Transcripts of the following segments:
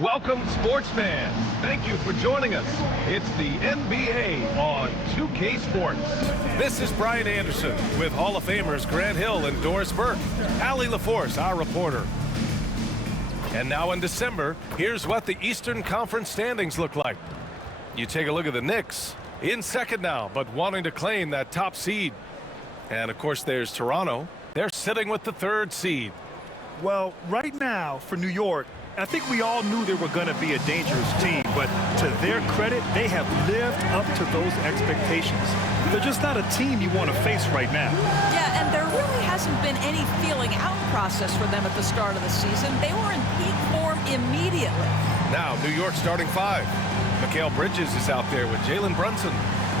Welcome, sports fans. Thank you for joining us. It's the NBA on 2K Sports. This is Brian Anderson with Hall of Famers Grant Hill and Doris Burke. Allie LaForce, our reporter. And now in December, here's what the Eastern Conference standings look like. You take a look at the Knicks, in second now, but wanting to claim that top seed. And, of course, there's Toronto. They're sitting with the third seed. Well, right now, for New York, I think we all knew they were going to be a dangerous team, but to their credit, they have lived up to those expectations. They're just not a team you want to face right now. Yeah, and there really hasn't been any feeling out process for them at the start of the season. They were in peak form immediately. Now, New York starting five. Mikal Bridges is out there with Jalen Brunson.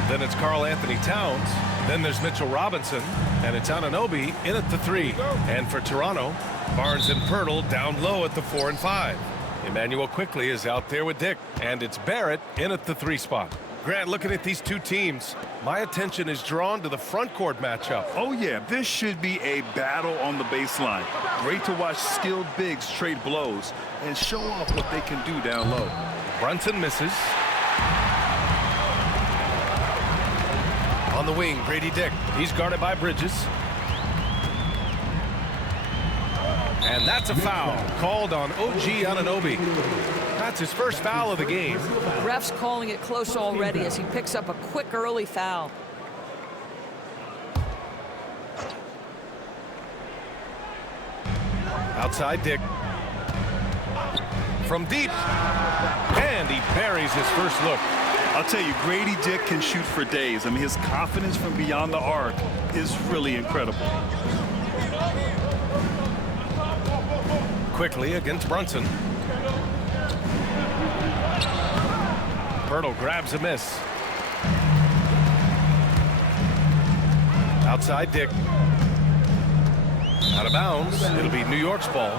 Then it's Karl Anthony Towns. Then there's Mitchell Robinson, and it's Anunoby in at the 3. And for Toronto, Barnes and Pirtle down low at the 4 and 5. Emmanuel Quickley is out there with Dick, and it's Barrett in at the 3 spot. Grant, looking at these two teams, my attention is drawn to the front court matchup. Oh, yeah, this should be a battle on the baseline. Great to watch skilled bigs trade blows and show off what they can do down low. Brunson misses. On the wing, Grady Dick. He's guarded by Bridges. And that's a foul called on OG Anunoby. That's his first foul of the game. Ref's calling it close already as he picks up a quick early foul. Outside Dick. From deep. And he buries his first look. I'll tell you, Grady Dick can shoot for days. I mean, his confidence from beyond the arc is really incredible. Quickly against Brunson. Pirtle grabs a miss. Outside Dick. Out of bounds. It'll be New York's ball.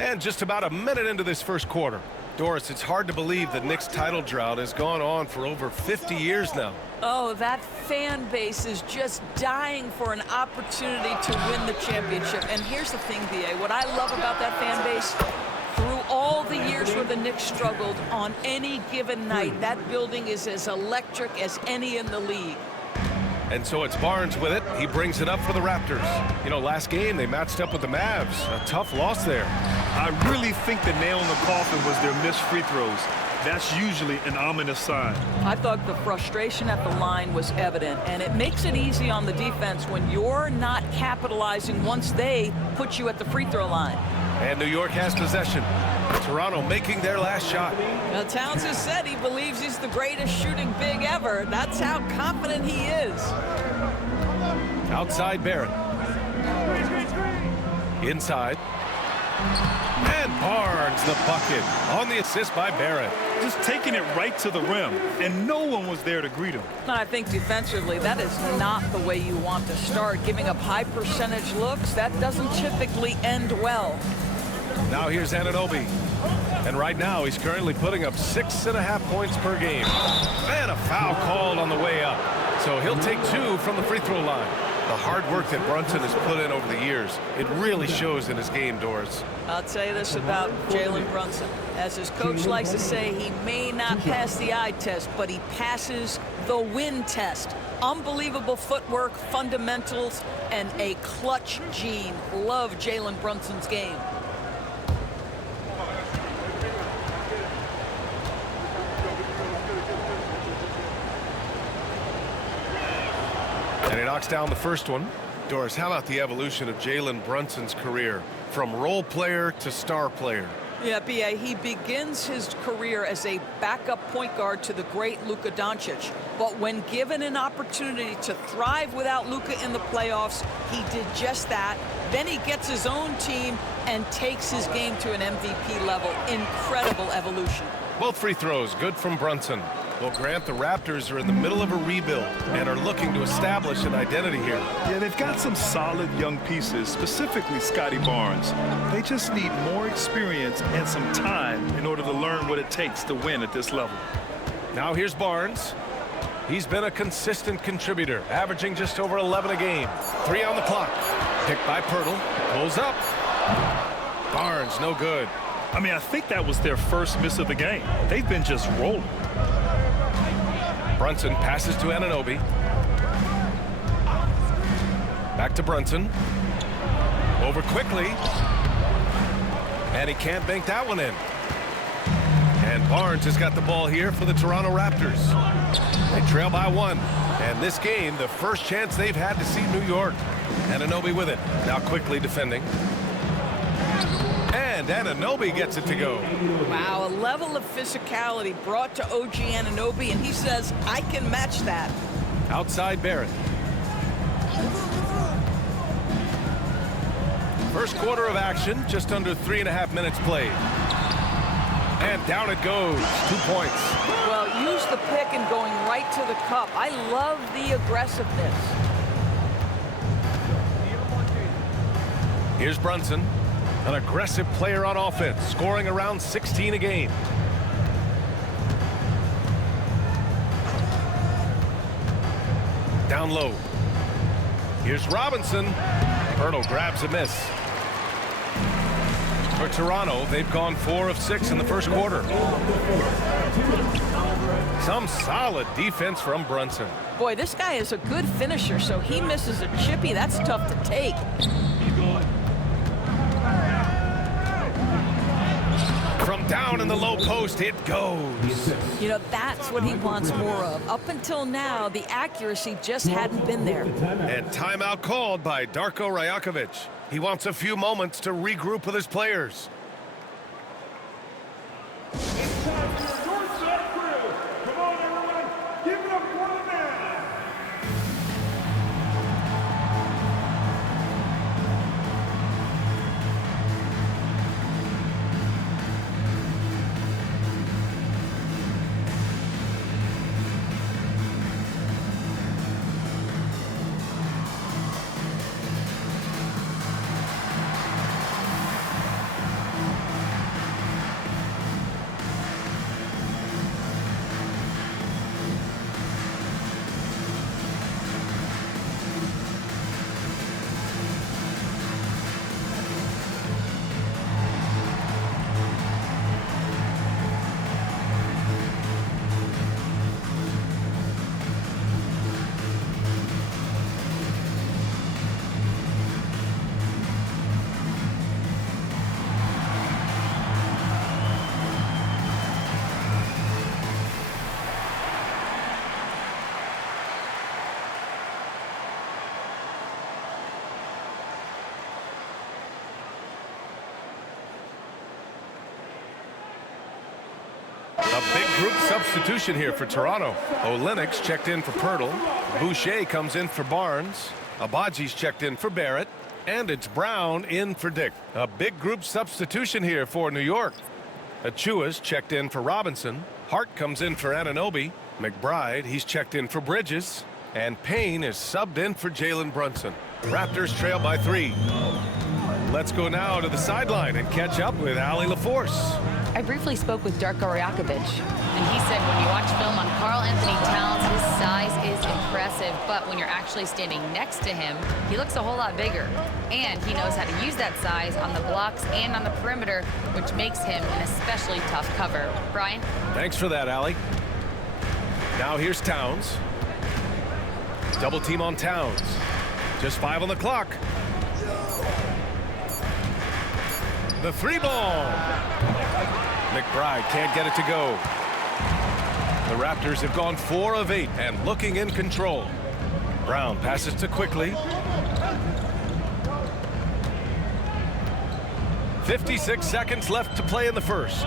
And just about a minute into this first quarter. Doris, it's hard to believe the Knicks title drought has gone on for over 50 years now. Oh, that fan base is just dying for an opportunity to win the championship. And here's the thing, B.A., what I love about that fan base, through all the years where the Knicks struggled, on any given night, that building is as electric as any in the league. And so it's Barnes with it. He brings it up for the Raptors. You know, last game they matched up with the Mavs. A tough loss there. I really think the nail in the coffin was their missed free throws. That's usually an ominous sign. I thought the frustration at the line was evident, and it makes it easy on the defense when you're not capitalizing once they put you at the free throw line. And New York has possession. Toronto making their last shot. Now, Towns has said he believes he's the greatest shooting big ever. That's how confident he is. Outside Barrett. Inside. And Barnes the bucket on the assist by Barrett. Just taking it right to the rim, and no one was there to greet him. I think defensively, that is not the way you want to start. Giving up high percentage looks, that doesn't typically end well. Now here's Anunoby. And right now he's currently putting up 6.5 points per game. And a foul called on the way up. So he'll take 2 from the free throw line. The hard work that Brunson has put in over the years, it really shows in his game, Doris. I'll tell you this about Jalen Brunson. As his coach likes to say, he may not pass the eye test, but he passes the win test. Unbelievable footwork, fundamentals, and a clutch gene. Love Jalen Brunson's game. And he knocks down the first one. Doris, how about the evolution of Jalen Brunson's career from role player to star player? Yeah, B.A., he begins his career as a backup point guard to the great Luka Doncic. But when given an opportunity to thrive without Luka in the playoffs, he did just that. Then he gets his own team and takes his game to an MVP level. Incredible evolution. Both free throws good from Brunson. Well, Grant, the Raptors are in the middle of a rebuild and are looking to establish an identity here. Yeah, they've got some solid young pieces, specifically Scotty Barnes. They just need more experience and some time in order to learn what it takes to win at this level. Now here's Barnes. He's been a consistent contributor, averaging just over 11 a game. 3 on the clock. Picked by Pirtle. Pulls up. Barnes, no good. I mean, I think that was their first miss of the game. They've been just rolling. Brunson passes to Anunoby. Back to Brunson. Over quickly. And he can't bank that one in. And Barnes has got the ball here for the Toronto Raptors. They trail by 1. And this game, the first chance they've had to see New York. Anunoby with it. Now quickly defending. And Anunoby gets it to go. Wow, a level of physicality brought to OG Anunoby, and he says, I can match that. Outside Barrett. First quarter of action, just under 3.5 minutes played. And down it goes. 2 points. Well, use the pick and going right to the cup. I love the aggressiveness. Here's Brunson, an aggressive player on offense, scoring around 16 a game. Down low. Here's Robinson. Pirtle grabs a miss. For Toronto, they've gone 4 of 6 in the first quarter. Some solid defense from Brunson. Boy, this guy is a good finisher, so he misses a chippy. That's tough to take. From down in the low post, it goes. You know, that's what he wants more of. Up until now, the accuracy just hadn't been there. And timeout called by Darko Rajakovic. He wants a few moments to regroup with his players. It's time for your doorstep crew. Come on, everyone. Give it up for the man. A big group substitution here for Toronto. Olenek's checked in for Pirtle. Boucher comes in for Barnes. Abaji's checked in for Barrett. And it's Brown in for Dick. A big group substitution here for New York. Achua's checked in for Robinson. Hart comes in for Anunoby. McBride, he's checked in for Bridges. And Payne is subbed in for Jalen Brunson. Raptors trail by 3. Let's go now to the sideline and catch up with Allie LaForce. I briefly spoke with Darko Rajakovic, and he said when you watch film on Karl Anthony Towns, his size is impressive, but when you're actually standing next to him, he looks a whole lot bigger. And he knows how to use that size on the blocks and on the perimeter, which makes him an especially tough cover. Brian? Thanks for that, Allie. Now here's Towns. Double team on Towns. Just 5 on the clock. The 3 ball. McBride can't get it to go. The Raptors have gone 4 of 8 and looking in control. Brown passes to Quickly. 56 seconds left to play in the first.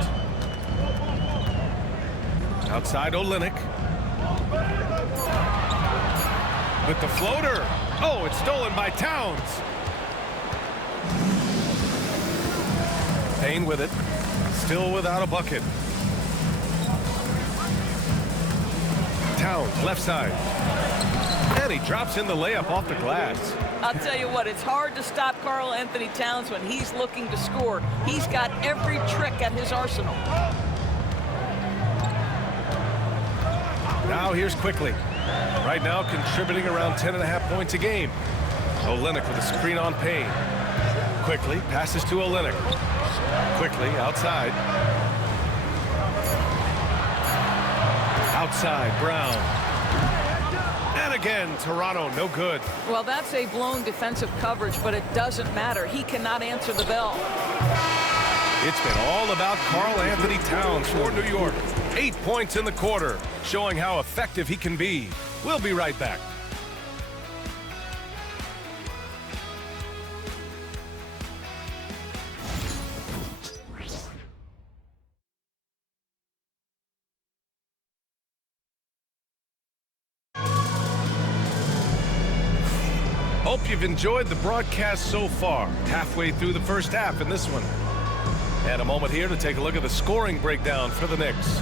Outside Olynyk. With the floater. Oh, it's stolen by Towns. Payne with it. Still without a bucket. Towns, left side. And he drops in the layup off the glass. I'll tell you what, it's hard to stop Karl Anthony Towns when he's looking to score. He's got every trick at his arsenal. Now here's Quickly. Right now contributing around 10.5 points a game. Olynyk with a screen on Payne. Quickly passes to Olynyk. Quickly outside. Outside, Brown. And again, Toronto, no good. Well, that's a blown defensive coverage, but it doesn't matter. He cannot answer the bell. It's been all about Karl Anthony Towns for New York. 8 points in the quarter, showing how effective he can be. We'll be right back. Hope you've enjoyed the broadcast so far. Halfway through the first half in this one. And a moment here to take a look at the scoring breakdown for the Knicks.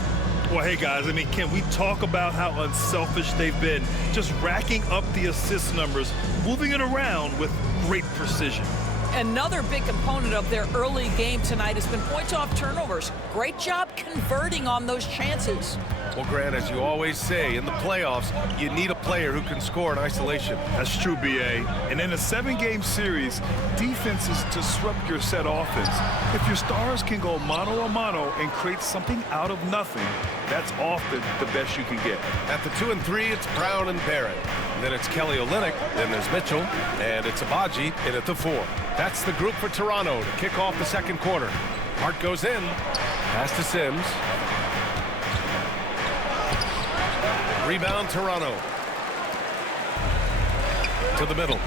Well, hey, guys, I mean, can we talk about how unselfish they've been? Just racking up the assist numbers, moving it around with great precision. Another big component of their early game tonight has been points off turnovers. Great job converting on those chances. Well, Grant, as you always say, in the playoffs, you need a player who can score in isolation. That's true, B.A. And in a 7-game series, defenses disrupt your set offense. If your stars can go mano-a-mano and create something out of nothing, that's often the best you can get. At the 2 and 3, it's Brown and Barrett. Then it's Kelly Olynyk. Then there's Mitchell. And it's Abaji in at the 4. That's the group for Toronto to kick off the second quarter. Hart goes in. Pass to Sims. Rebound, Toronto. To the middle.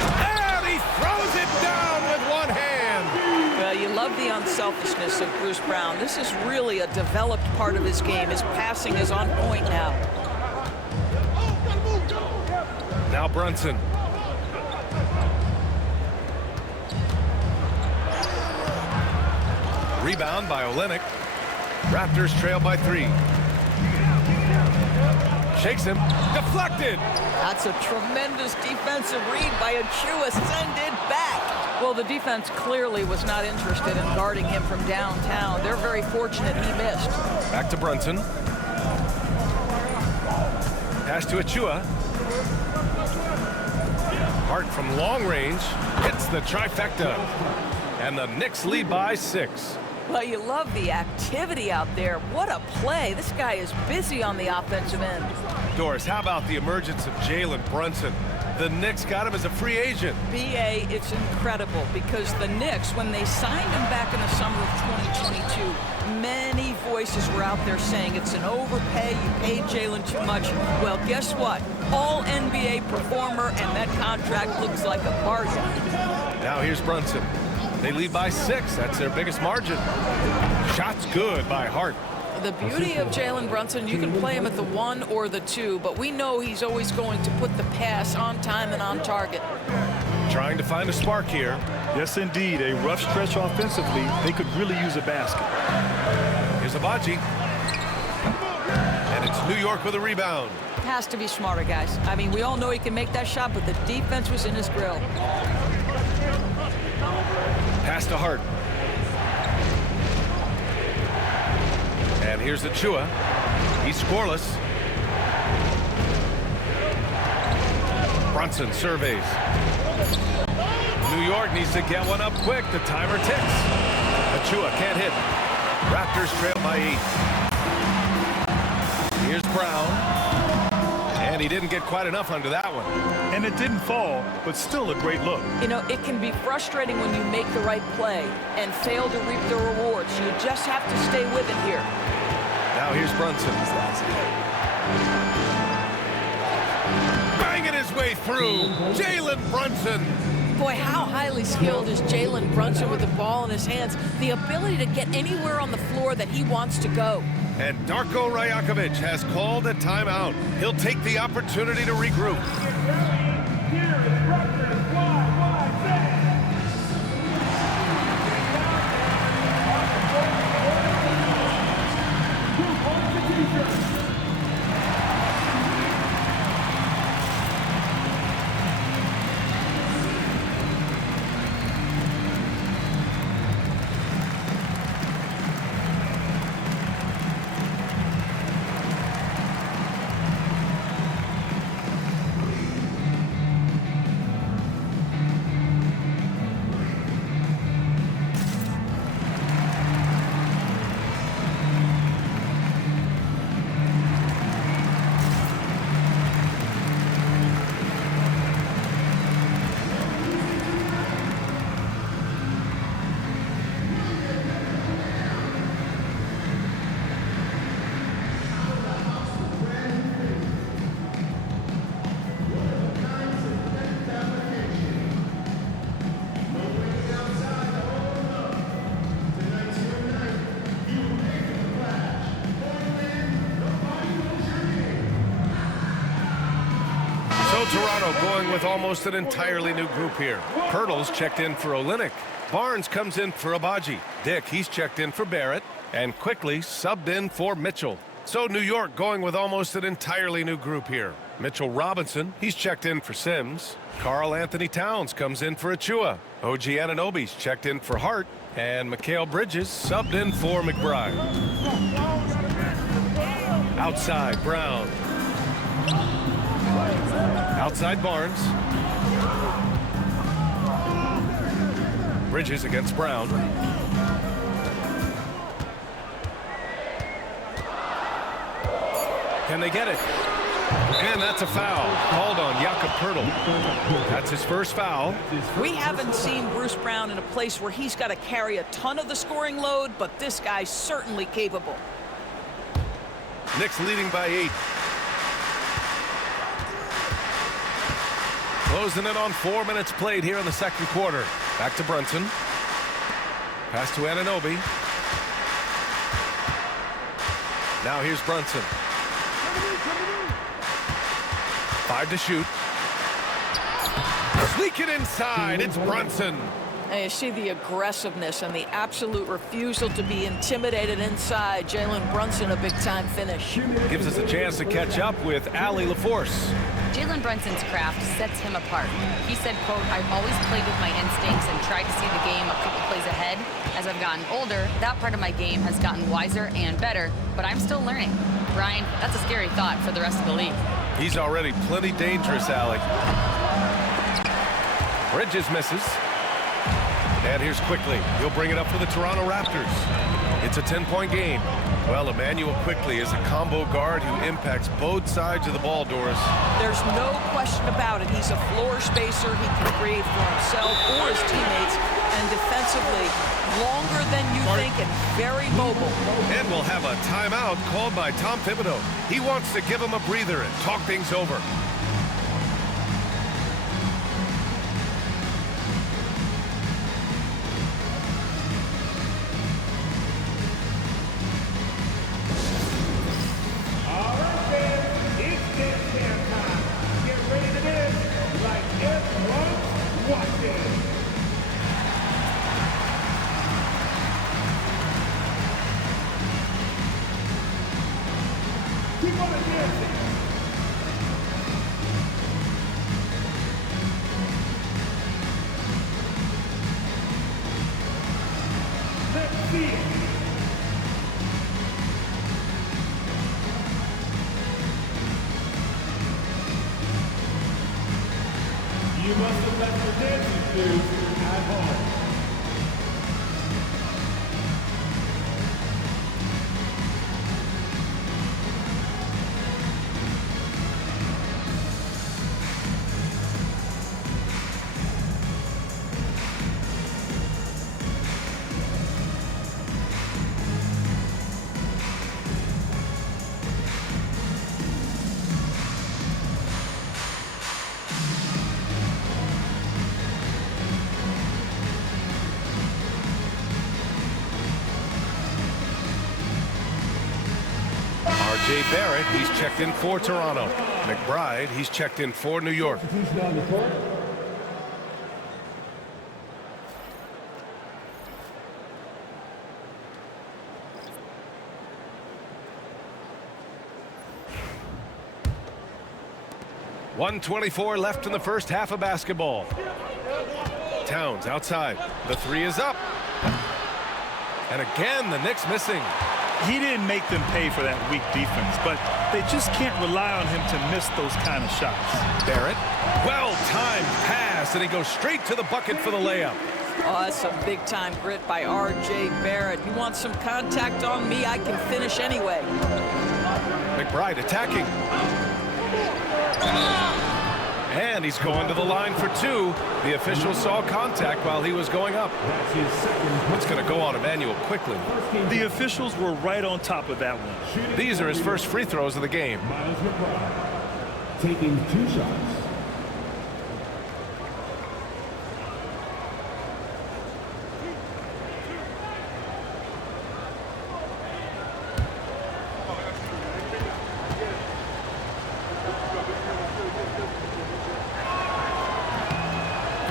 And he throws it down with one hand. Well, you love the unselfishness of Bruce Brown. This is really a developed part of his game. His passing is on point now. Now Brunson. Rebound by Olynyk. Raptors trail by 3. Shakes him. Deflected. That's a tremendous defensive read by Achua. Send it back. Well, the defense clearly was not interested in guarding him from downtown. They're very fortunate he missed. Back to Brunson. Pass to Achua. Hart from long range hits the trifecta. And the Knicks lead by 6. Well, you love the activity out there. What a play. This guy is busy on the offensive end. Doris, how about the emergence of Jalen Brunson? The Knicks got him as a free agent. B.A., it's incredible because the Knicks, when they signed him back in the summer of 2022, many voices were out there saying it's an overpay, you paid Jalen too much. Well, guess what? All NBA performer, and that contract looks like a bargain. Now here's Brunson. They lead by 6. That's their biggest margin. Shots good by Hart. The beauty of Jalen Brunson, you can play him at the 1 or the 2, but we know he's always going to put the pass on time and on target. Trying to find a spark here. Yes, indeed. A rough stretch offensively. They could really use a basket. Here's Abaji. And it's New York with a rebound. Has to be smarter, guys. I mean, we all know he can make that shot, but the defense was in his grill. Pass to Hart. And here's Achua. He's scoreless. Brunson surveys. New York needs to get one up quick. The timer ticks. Achua can't hit. Raptors trail by 8. Here's Brown. And he didn't get quite enough under that one. And it didn't fall, but still a great look. You know, it can be frustrating when you make the right play and fail to reap the rewards. You just have to stay with it here. Now here's Brunson. Banging his way through. Jalen Brunson. Boy, how highly skilled is Jalen Brunson with the ball in his hands. The ability to get anywhere on the floor that he wants to go. And Darko Rajakovic has called a timeout. He'll take the opportunity to regroup. So Toronto going with almost an entirely new group here. Pirtle's checked in for Olynyk. Barnes comes in for Abaji. Dick, he's checked in for Barrett. And quickly subbed in for Mitchell. So New York going with almost an entirely new group here. Mitchell Robinson, he's checked in for Sims. Karl Anthony Towns comes in for Achua. OG Anunoby's checked in for Hart. And Mikal Bridges subbed in for McBride. Outside, Brown. Outside, Barnes. Bridges against Brown. Can they get it? And that's a foul called on Jakob Poeltl. That's his first foul. We haven't seen Bruce Brown in a place where he's got to carry a ton of the scoring load, but this guy's certainly capable. Knicks leading by 8. Closing in on 4 minutes played here in the second quarter. Back to Brunson. Pass to Anunoby. Now here's Brunson. 5 to shoot. Sneak it inside. It's Brunson. And you see the aggressiveness and the absolute refusal to be intimidated inside. Jalen Brunson, a big-time finish. Gives us a chance to catch up with Allie LaForce. Jalen Brunson's craft sets him apart. He said, quote, "I've always played with my instincts and tried to see the game a couple plays ahead. As I've gotten older, that part of my game has gotten wiser and better, but I'm still learning." Brian, that's a scary thought for the rest of the league. He's already plenty dangerous, Allie. Bridges misses. And here's Quickly. He'll bring it up for the Toronto Raptors. It's a 10-point game. Well, Emmanuel Quickly is a combo guard who impacts both sides of the ball, Doris. There's no question about it. He's a floor spacer. He can create for himself or his teammates. And defensively, longer than you think and very mobile. And we'll have a timeout called by Tom Thibodeau. He wants to give him a breather and talk things over. You must have left your dancing shoes at home. Jay Barrett, he's checked in for Toronto. McBride, he's checked in for New York. .124 left in the first half of basketball. Towns outside. The three is up. And again, the Knicks missing. He didn't make them pay for that weak defense, but they just can't rely on him to miss those kind of shots. Barrett, well-timed pass, and he goes straight to the bucket for the layup. Oh, that's some big-time grit by R.J. Barrett. You want some contact on me, I can finish anyway. McBride attacking. And he's going to the line for two. The official saw contact while he was going up. It's going to go on Emmanuel quickly. The officials were right on top of that one. These are his first free throws of the game. Miles McBride taking 2 shots.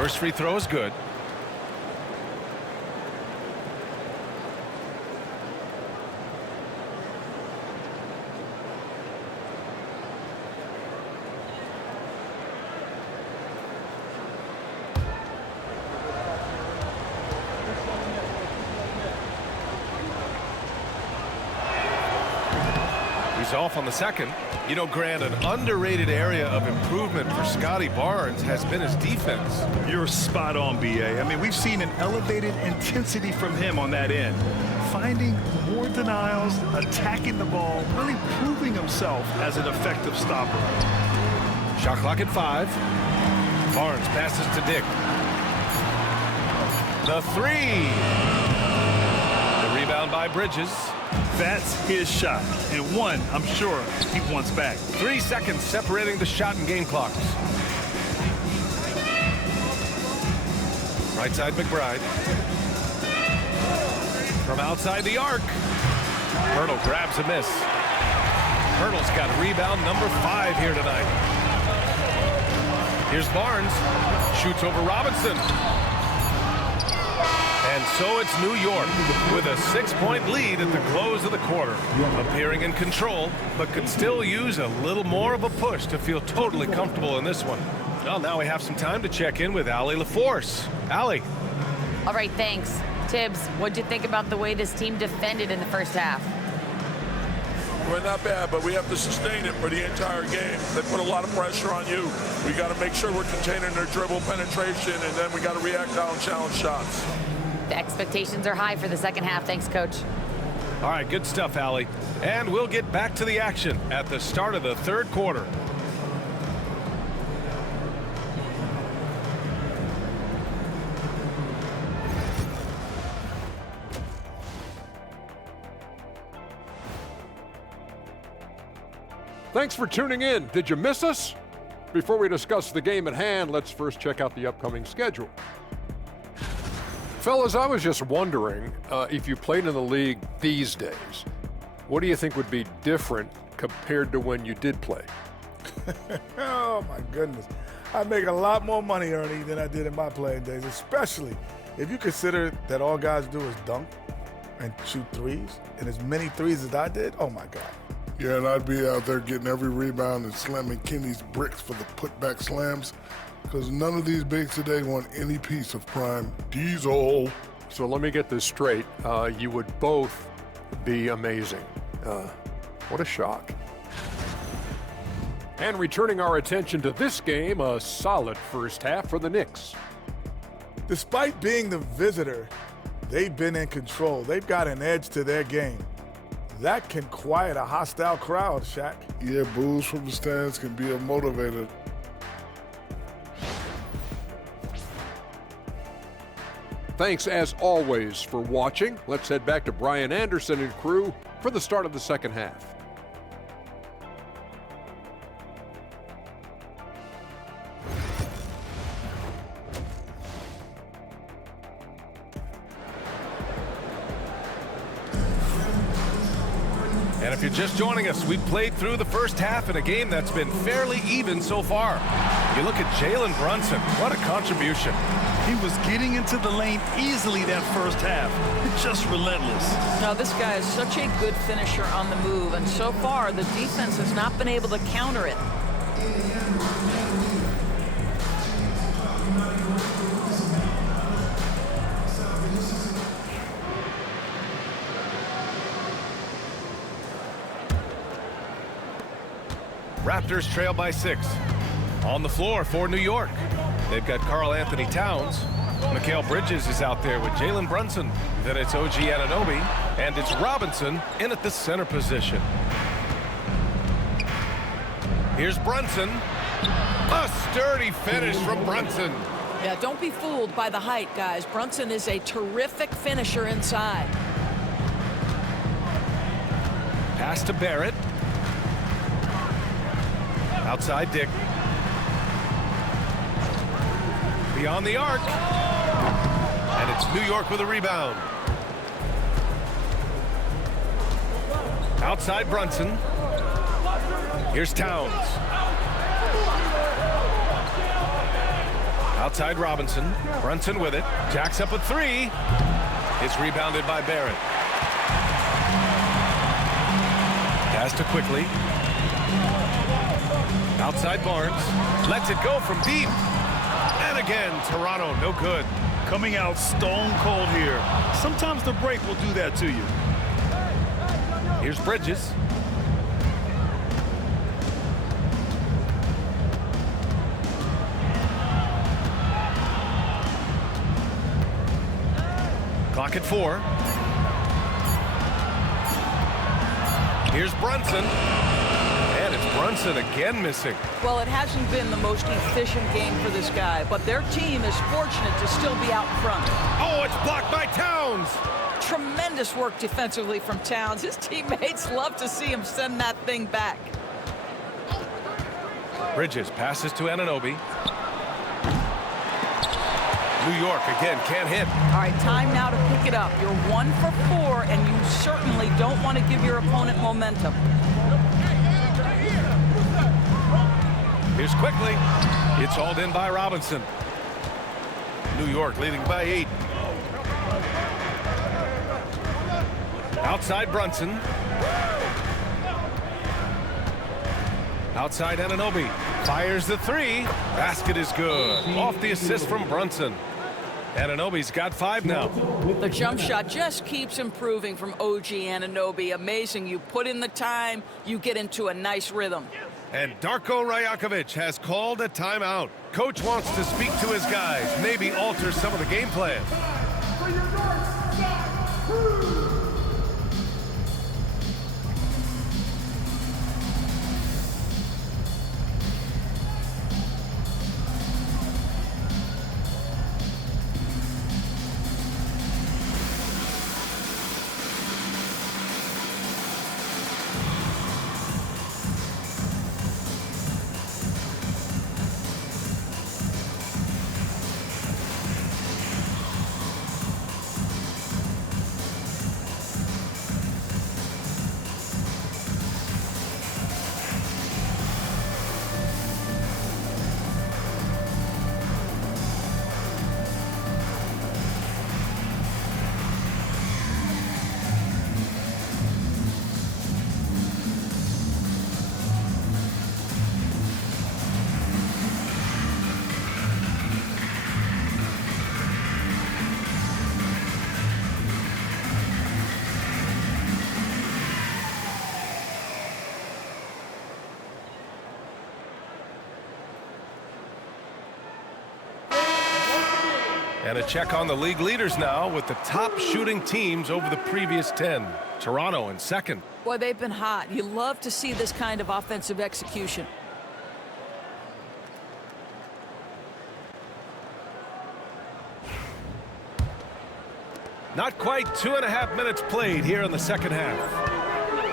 First free throw is good. He's off on the second. You know, Grant, an underrated area of improvement for Scotty Barnes has been his defense. You're spot on, B.A. I mean, we've seen an elevated intensity from him on that end. Finding more denials, attacking the ball, really proving himself as an effective stopper. Shot clock at 5. Barnes passes to Dick. The 3. The rebound by Bridges. That's his shot, and one I'm sure he wants back. 3 seconds separating the shot and game clocks. Right side McBride. From outside the arc. Hurdle grabs a miss. Hurdle's got rebound number 5 here tonight. Here's Barnes. Shoots over Robinson. And so it's New York with a 6-point lead at the close of the quarter. Appearing in control, but could still use a little more of a push to feel totally comfortable in this one. Well, now we have some time to check in with Allie LaForce. Allie. All right, thanks. Tibbs, what'd you think about the way this team defended in the first half? Well, not bad, but we have to sustain it for the entire game. They put a lot of pressure on you. We got to make sure we're containing their dribble penetration, and then we got to react down challenge shots. The expectations are high for the second half. Thanks, Coach. All right, good stuff, Allie. And we'll get back to the action at the start of the third quarter. Thanks for tuning in. Did you miss us? Before we discuss the game at hand, let's first check out the upcoming schedule. Fellas, I was just wondering if you played in the league these days, what do you think would be different compared to when you did play? Oh, my goodness. I make a lot more money, Ernie, than I did in my playing days, especially if you consider that all guys do is dunk and shoot threes, and as many threes as I did, oh, my God. Yeah, and I'd be out there getting every rebound and slamming Kenny's bricks for the putback slams, because none of these bigs today want any piece of prime diesel. So let me get this straight. You would both be amazing. What a shock. And returning our attention to this game, a solid first half for the Knicks. Despite being the visitor, they've been in control. They've got an edge to their game. That can quiet a hostile crowd, Shaq. Yeah, boos from the stands can be a motivator. Thanks, as always, for watching. Let's head back to Brian Anderson and crew for the start of the second half. And if you're just joining us, we've played through the first half in a game that's been fairly even so far. You look at Jalen Brunson, what a contribution. He was getting into the lane easily that first half. Just relentless. Now, this guy is such a good finisher on the move, and so far the defense has not been able to counter it. Raptors trail by 6. On the floor for New York, they've got Karl Anthony Towns. Mikal Bridges is out there with Jalen Brunson. Then it's OG Anunoby, and it's Robinson in at the center position. Here's Brunson. A sturdy finish from Brunson. Yeah, don't be fooled by the height, guys. Brunson is a terrific finisher inside. Pass to Barrett. Outside Dick. Beyond the arc. And it's New York with a rebound. Outside Brunson. Here's Towns. Outside Robinson. Brunson with it. Jacks up a three. It's rebounded by Barrett. Pass to Quickly. Outside Barnes. Lets it go from deep. And again, Toronto, no good. Coming out stone cold here. Sometimes the break will do that to you. Here's Bridges. Clock at 4. Here's Brunson. And it's Brunson again missing. Well, it hasn't been the most efficient game for this guy, but their team is fortunate to still be out front. Oh, it's blocked by Towns. Tremendous work defensively from Towns. His teammates love to see him send that thing back. Bridges passes to Anunoby. New York again can't hit. All right, time now to pick it up. You're 1 for 4, and you certainly don't want to give your opponent momentum. Here's Quickly. It's hauled in by Robinson. New York leading by 8. Outside Brunson. Outside Anunoby. Fires the three. Basket is good. Off the assist from Brunson. Anunoby's got 5 now. The jump shot just keeps improving from OG Anunoby. Amazing. You put in the time, you get into a nice rhythm. And Darko Rajakovic has called a timeout. Coach wants to speak to his guys, maybe alter some of the game plan. And a check on the league leaders now with the top shooting teams over the previous 10. Toronto in second. Boy, they've been hot. You love to see this kind of offensive execution. Not quite 2.5 minutes played here in the second half.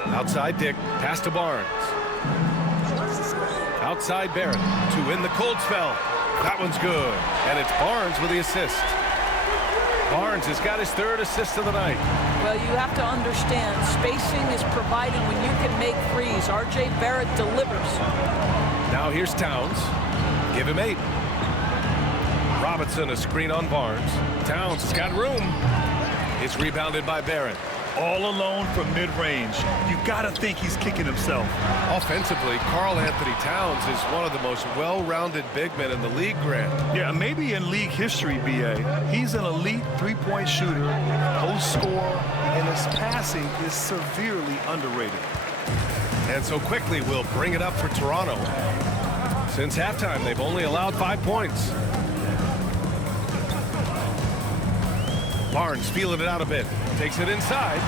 Outside Dick, pass to Barnes. Outside Barrett to win the cold spell. That one's good. And it's Barnes with the assist. Barnes has got his 3rd assist of the night. Well, you have to understand, spacing is provided when you can make threes. R.J. Barrett delivers. Now here's Towns. Give him 8. Robinson a screen on Barnes. Towns has got room. It's rebounded by Barrett. All alone from mid-range. You got to think he's kicking himself. Offensively, Karl Anthony Towns is one of the most well-rounded big men in the league, Grant. Yeah, maybe in league history, B.A. He's an elite three-point shooter, post scorer, and his passing is severely underrated. And so Quickly will bring it up for Toronto. Since halftime, they've only allowed 5 points. Barnes feeling it out a bit. Takes it inside.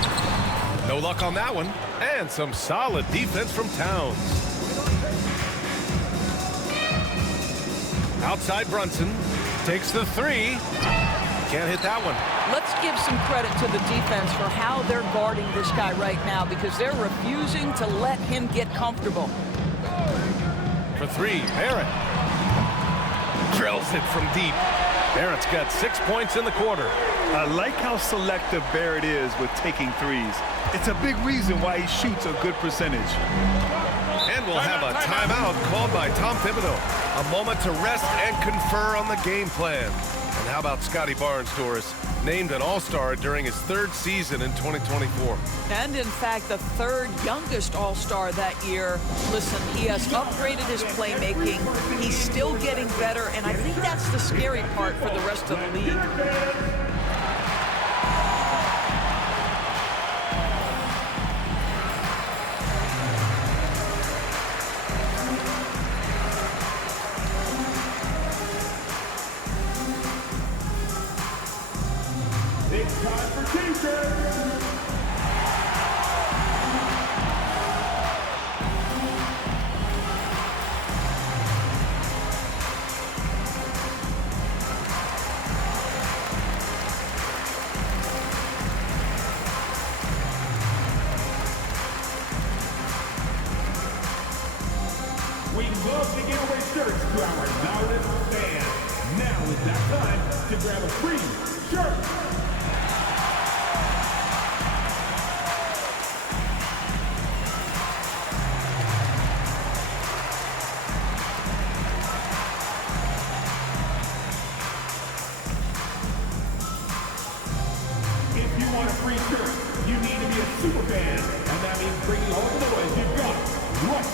No luck on that one. And some solid defense from Towns. Outside Brunson. Takes the 3. Can't hit that one. Let's give some credit to the defense for how they're guarding this guy right now, because they're refusing to let him get comfortable. For 3, Barrett. Drills it from deep. Barrett's got 6 points in the quarter. I like how selective Barrett is with taking threes. It's a big reason why he shoots a good percentage. And And we'll have a timeout called by Tom Thibodeau. A moment to rest and confer on the game plan. And how about Scotty Barnes, Doris, named an All-Star during his 3rd season in 2024. And in fact, the 3rd youngest All-Star that year. Listen, he has upgraded his playmaking. He's still getting better, and I think that's the scary part for the rest of the league. It's time for T-shirts. We love to give away shirts to our loudest fans. Now is that time to grab a free shirt. If you want a free shirt, you need to be a super fan, and that means bringing all the boys you've got right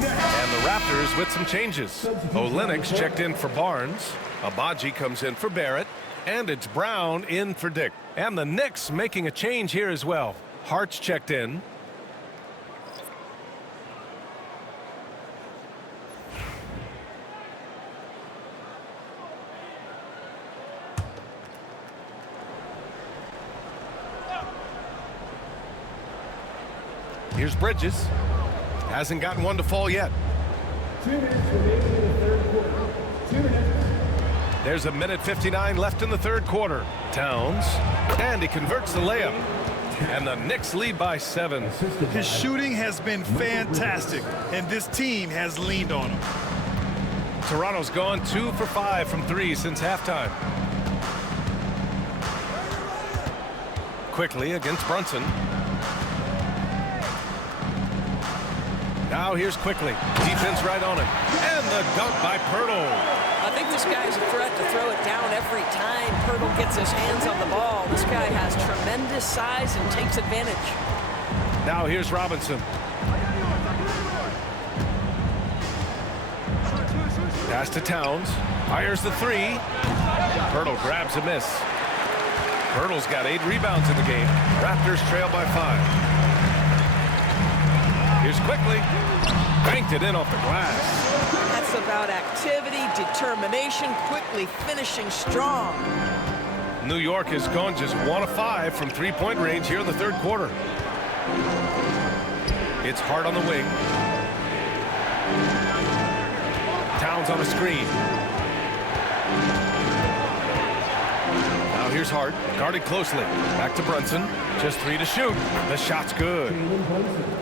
now. And the Raptors with some changes. Olenek's checked in for Barnes. Abaji comes in for Barrett. And it's Brown in for Dick. And the Knicks making a change here as well. Hart's checked in. Here's Bridges. Hasn't gotten one to fall yet. 2 minutes remaining in the 3rd quarter. 2 minutes. There's 1:59 left in the 3rd quarter. Towns. And he converts the layup. And the Knicks lead by 7. His shooting has been fantastic, and this team has leaned on him. Toronto's gone 2 for 5 from 3 since halftime. Quickly against Brunson. Now here's Quickly. Defense right on him. And the dunk by Pirtle. I think this guy's a threat to throw it down every time Pirtle gets his hands on the ball. This guy has tremendous size and takes advantage. Now here's Robinson. Pass to Towns. Fires the 3. Pirtle grabs a miss. Pirtle's got 8 rebounds in the game. Raptors trail by 5. Here's Quickly. Banked it in off the glass. That's about activity, determination, Quickly finishing strong. New York has gone just 1 of 5 from 3-point range here in the 3rd quarter. It's Hart on the wing. Towns on a screen. Now here's Hart, guarded closely. Back to Brunson. Just 3 to shoot. The shot's good.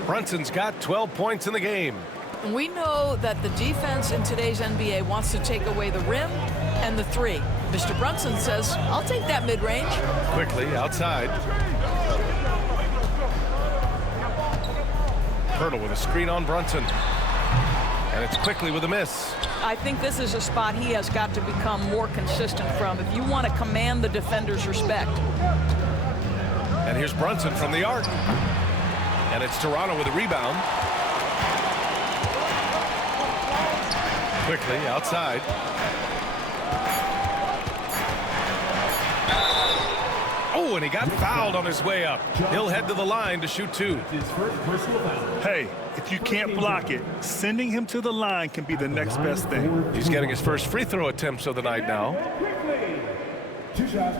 Brunson's got 12 points in the game. We know that the defense in today's NBA wants to take away the rim and the 3. Mr. Brunson says, I'll take that mid-range. Quickly outside. Pirtle with a screen on Brunson. And it's Quickly with a miss. I think this is a spot he has got to become more consistent from if you want to command the defender's respect. And here's Brunson from the arc. And it's Toronto with a rebound. Quickly outside. Oh, and he got fouled on his way up. He'll head to the line to shoot 2. Hey, if you can't block it, sending him to the line can be the next best thing. He's getting his first free throw attempts of the night now. Quickly. 2 shots.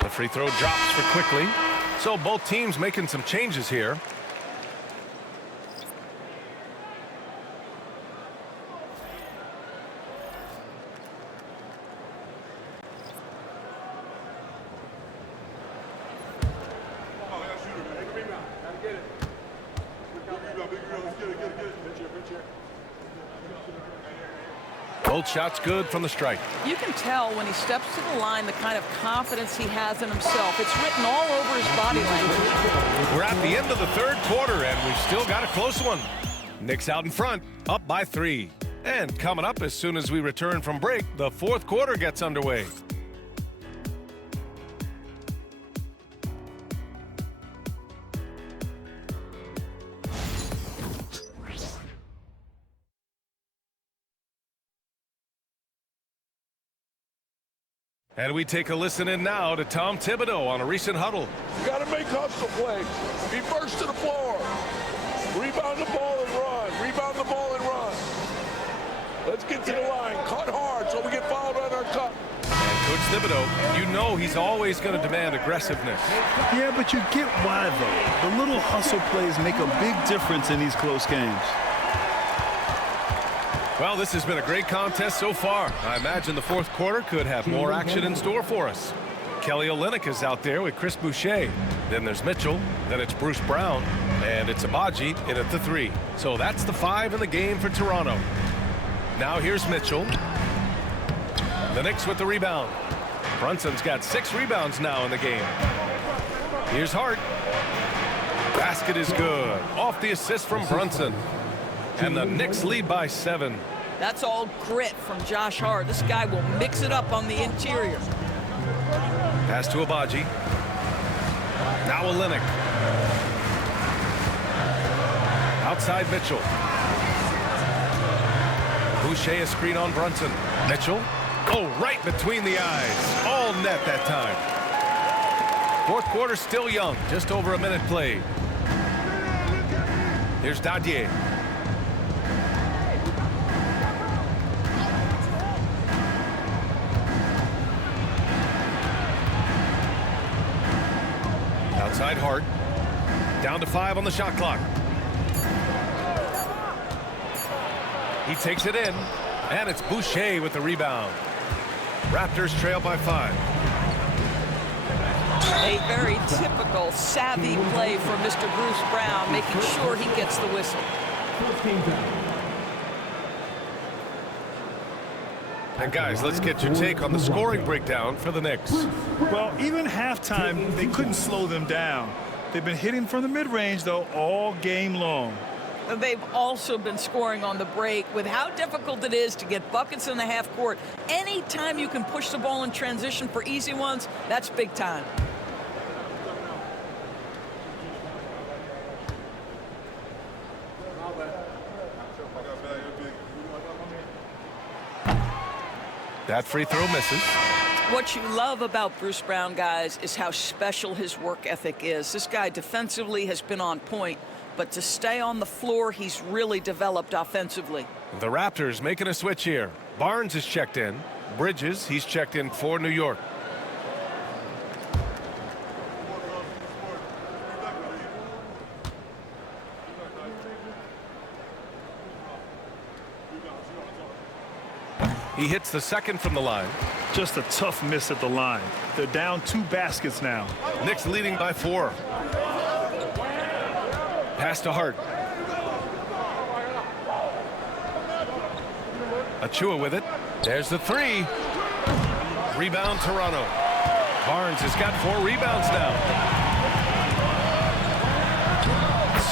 The free throw drops for Quickly. So both teams making some changes here. Both shots good from the strike. You can tell when he steps to the line the kind of confidence he has in himself. It's written all over his body language. We're at the end of the third quarter, and we've still got a close one. Knicks out in front, up by 3. And coming up as soon as we return from break, the fourth quarter gets underway. And we take a listen in now to Tom Thibodeau on a recent huddle. You got to make hustle plays. Be first to the floor. Rebound the ball and run. Rebound the ball and run. Let's get to the line. Cut hard so we get fouled on our cut. And Coach Thibodeau, you know he's always going to demand aggressiveness. Yeah, but you get why, though. The little hustle plays make a big difference in these close games. Well, this has been a great contest so far. I imagine the fourth quarter could have more action in store for us. Kelly Olynyk is out there with Chris Boucher. Then there's Mitchell. Then it's Bruce Brown. And it's Abaji in at the 3. So that's the 5 in the game for Toronto. Now here's Mitchell. The Knicks with the rebound. Brunson's got 6 rebounds now in the game. Here's Hart. Basket is good. Off the assist from Brunson. And the Knicks lead by 7. That's all grit from Josh Hart. This guy will mix it up on the interior. Pass to Abaji. Now Olynyk. Outside Mitchell. Boucher a screen on Brunson. Mitchell. Oh, right between the eyes. All net that time. Fourth quarter still young. Just over a minute played. Here's Dadier. Outside Hart. Down to 5 on the shot clock. He takes it in, and it's Boucher with the rebound. Raptors trail by 5. A very typical savvy play for Mr. Bruce Brown, making sure he gets the whistle. And guys, let's get your take on the scoring breakdown for the Knicks. Well, even halftime, they couldn't slow them down. They've been hitting from the mid-range, though, all game long. They've also been scoring on the break. With how difficult it is to get buckets in the half court, anytime you can push the ball in transition for easy ones, that's big time. That free throw misses. What you love about Bruce Brown, guys, is how special his work ethic is. This guy defensively has been on point, but to stay on the floor, he's really developed offensively. The Raptors making a switch here. Barnes is checked in. Bridges, he's checked in for New York. He hits the second from the line. Just a tough miss at the line. They're down 2 baskets now. Knicks leading by 4. Pass to Hart. Achua with it. There's the 3. Rebound Toronto. Barnes has got 4 rebounds now.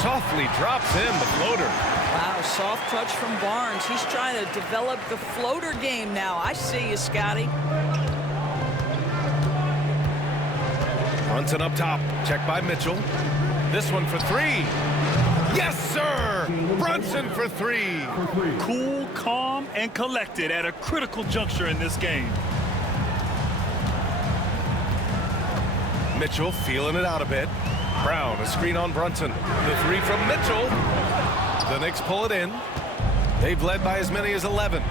Softly drops in the floater. Wow, soft touch from Barnes. He's trying to develop the floater game now. I see you, Scotty. Brunson up top. Checked by Mitchell. This one for 3. Yes, sir! Brunson for 3. Cool, calm, and collected at a critical juncture in this game. Mitchell feeling it out a bit. Brown, a screen on Brunson. The 3 from Mitchell. The Knicks pull it in. They've led by as many as 11.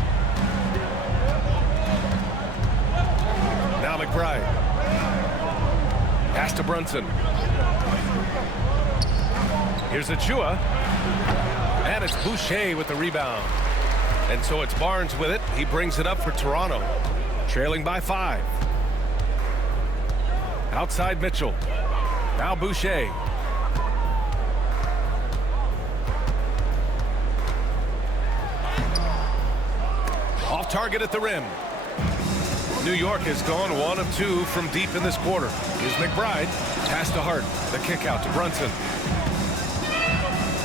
Now McBride. Pass to Brunson. Here's Achua. And it's Boucher with the rebound. And so it's Barnes with it. He brings it up for Toronto. Trailing by 5. Outside Mitchell. Now Boucher. off target at the rim. New York has gone 1 of 2 from deep in this quarter. Here's McBride. Pass to Hart. The kick out to Brunson.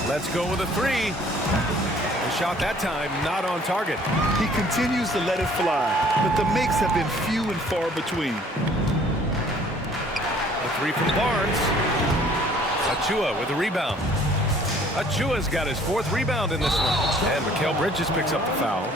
Let's go with a 3. The shot that time not on target. He continues to let it fly, but the makes have been few and far between. A 3 from Barnes. Achua with the rebound. Achua's got his 4th rebound in this one. And Mikal Bridges picks up the foul.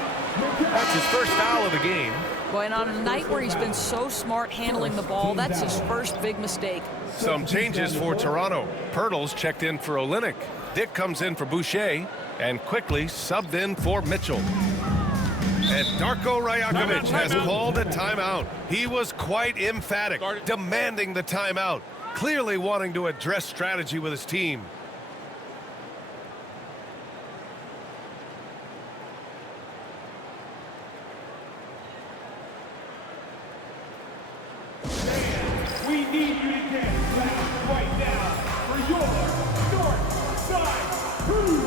That's his first foul of the game. Boy, and on a night where he's been so smart handling the ball, that's his first big mistake. Some changes for Toronto. Pirtle's checked in for Olynyk. Dick comes in for Boucher. And quickly subbed in for Mitchell. And Darko Rajakovic has called a timeout. He was quite emphatic, demanding the timeout, clearly wanting to address strategy with his team. We need you to get loud right now for your North Side Crew.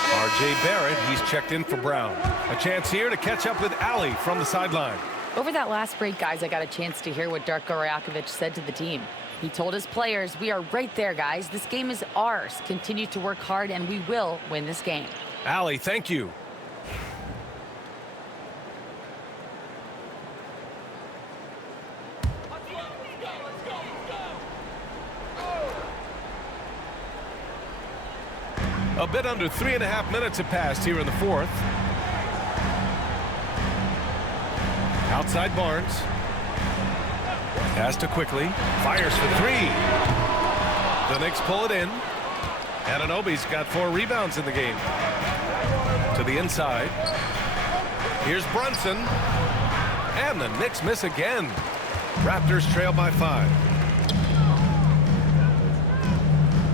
R.J. Barrett, he's checked in for Brown. A chance here to catch up with Allie from the sideline. Over that last break, guys, I got a chance to hear what Darko Rajakovic said to the team. He told his players, we are right there, guys. This game is ours. Continue to work hard, and we will win this game. Allie, thank you. A bit under 3.5 minutes have passed here in the 4th. Outside Barnes. Pass to Quickly. Fires for 3. The Knicks pull it in. Anunoby's got 4 rebounds in the game. To the inside. Here's Brunson. And the Knicks miss again. Raptors trail by 5.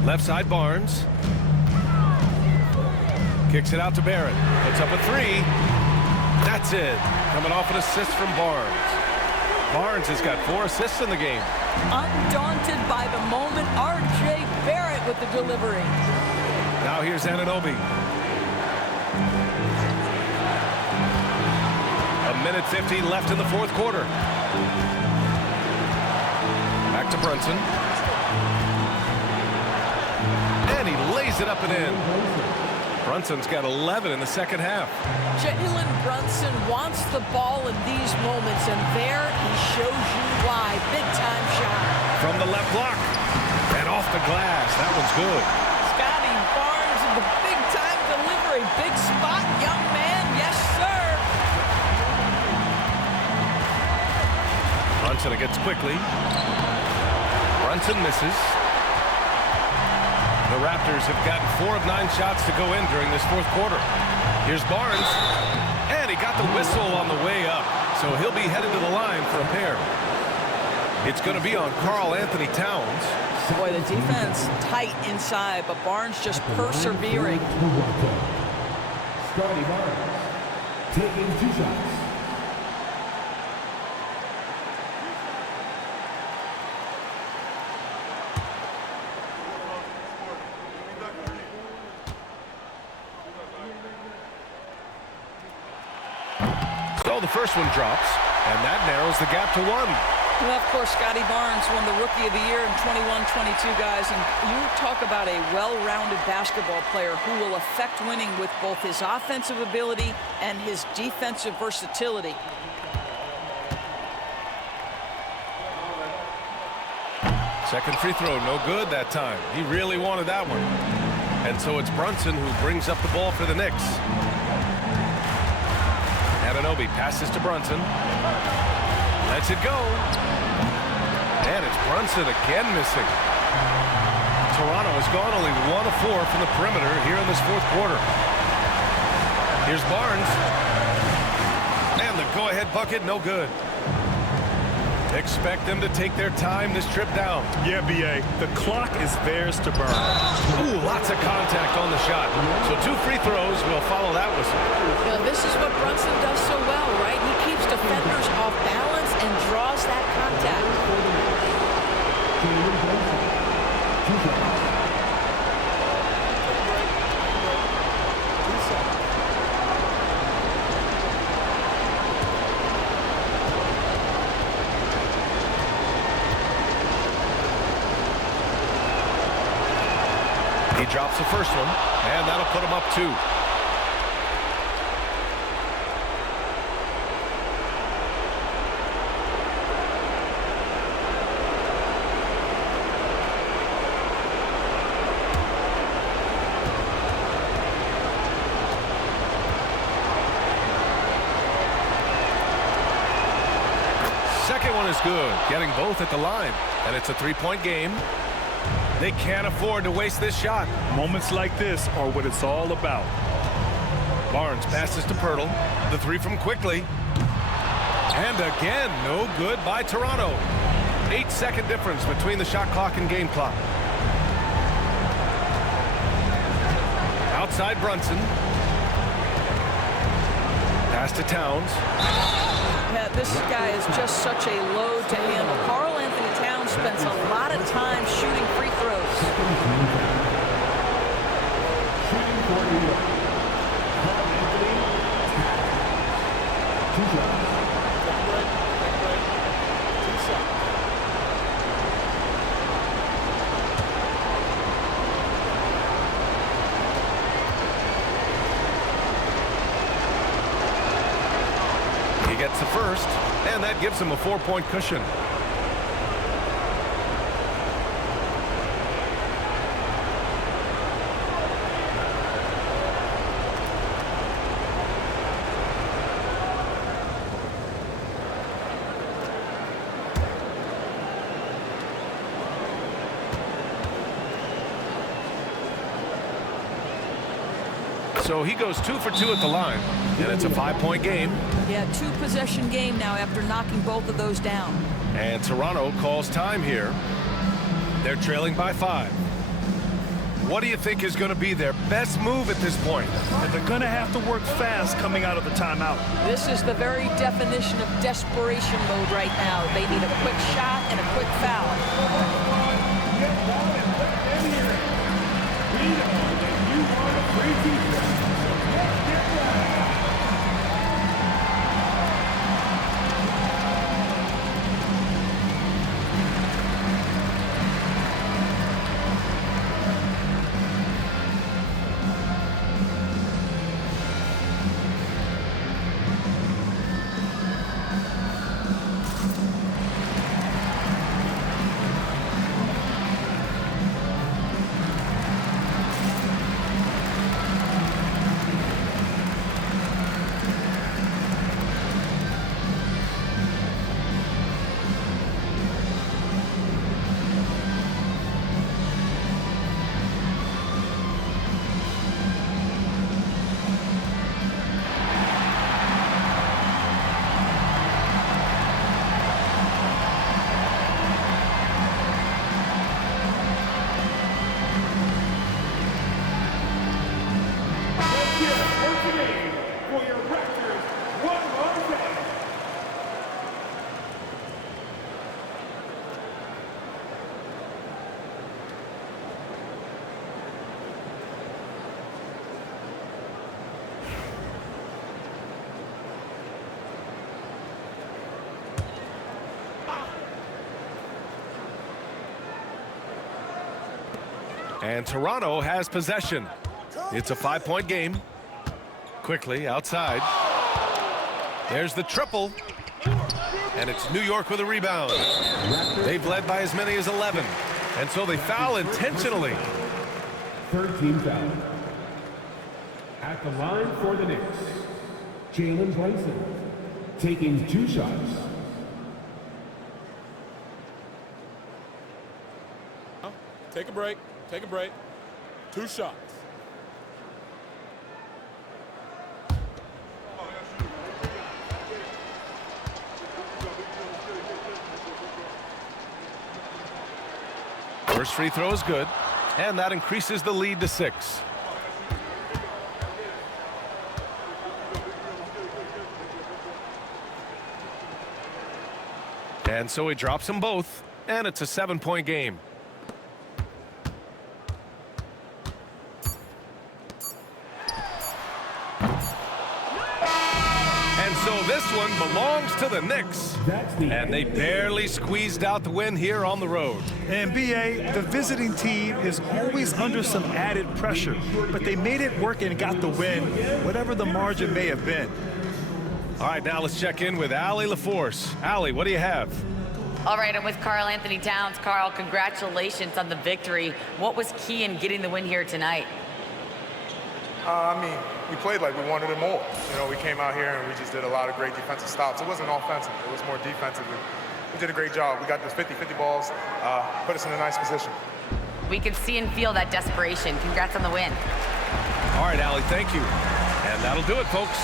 Left side Barnes. Kicks it out to Barrett. Puts up a 3. That's it. Coming off an assist from Barnes. Barnes has got 4 assists in the game. Undaunted by the moment, R.J. Barrett with the delivery. Now here's Anunoby. 1:50 left in the 4th quarter. Back to Brunson. And he lays it up and in. Brunson's got 11 in the second half. Jalen Brunson wants the ball in these moments, and there he shows you why. Big-time shot. From the left block. And off the glass. That one's good. Scotty Barnes with the big-time delivery. Big spot, young man. Yes, sir. Brunson against Quickly. Brunson misses. The Raptors have gotten 4 of 9 shots to go in during this 4th quarter. Here's Barnes. And he got the whistle on the way up. So he'll be headed to the line for a pair. It's going to be on Karl Anthony Towns. Boy, the defense tight inside, but Barnes just persevering. Scotty Barnes taking 2 shots. So the first one drops, and that narrows the gap to 1. Well, of course, Scotty Barnes won the Rookie of the Year in 21-22, guys. And you talk about a well-rounded basketball player who will affect winning with both his offensive ability and his defensive versatility. Second free throw, no good that time. He really wanted that one. And so it's Brunson who brings up the ball for the Knicks. Anunoby passes to Brunson. Lets it go. And it's Brunson again missing. Toronto has gone only 1 of 4 from the perimeter here in this fourth quarter. Here's Barnes. And the go-ahead bucket, no good. Expect them to take their time this trip down. Yeah, B.A., the clock is theirs to burn. Ooh, lots of contact on the shot. So 2 free throws will follow that whistle. You know, this is what Brunson does so well, right? He keeps defenders off balance and draws that contact. He drops the first one, and that'll put him up 2. Second one is good, getting both at the line, and it's a 3-point game. They can't afford to waste this shot. Moments like this are what it's all about. Barnes passes to Pirtle. The 3 from Quickly. And again, no good by Toronto. 8-second difference between the shot clock and game clock. Outside Brunson. Pass to Towns. Yeah, this guy is just such a load to handle. Karl Anthony Towns spends a lot of time shooting free throws. Shooting for New York. Karl Anthony. 2 shots. He gets the first, and that gives him a 4-point cushion. So he goes 2 for 2 at the line, and it's a 5-point game. Yeah, 2-possession game now after knocking both of those down. And Toronto calls time here. They're trailing by 5. What do you think is going to be their best move at this point? And they're going to have to work fast coming out of the timeout. This is the very definition of desperation mode right now. They need a quick shot and a quick foul. And Toronto has possession. It's a 5-point game. Quickly outside. There's the triple. And it's New York with a rebound. They've led by as many as 11. And so they foul intentionally. Third team foul. At the line for the Knicks, Jalen Brunson, taking 2 shots. Take a break. Take a break. 2 shots. First free throw is good, and that increases the lead to 6. And so he drops them both, and it's a 7-point game. And so this one belongs to the Knicks. And they barely squeezed out the win here on the road. And BA, the visiting team is always under some added pressure, but they made it work and got the win, whatever the margin may have been. All right, now let's check in with Allie LaForce. Allie, what do you have? All right, I'm with Karl Anthony Towns. Karl, congratulations on the victory. What was key in getting the win here tonight? I mean, we played like we wanted it more. You know, we came out here and we just did a lot of great defensive stops. It wasn't offensive. It was more defensive. We did a great job. We got those 50-50 balls, put us in a nice position. We can see and feel that desperation. Congrats on the win. All right, Allie, thank you. And that'll do it, folks.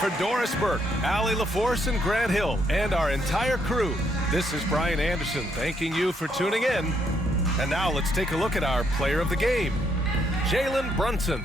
For Doris Burke, Allie LaForce, and Grant Hill, and our entire crew, this is Brian Anderson thanking you for tuning in. And now let's take a look at our player of the game, Jalen Brunson.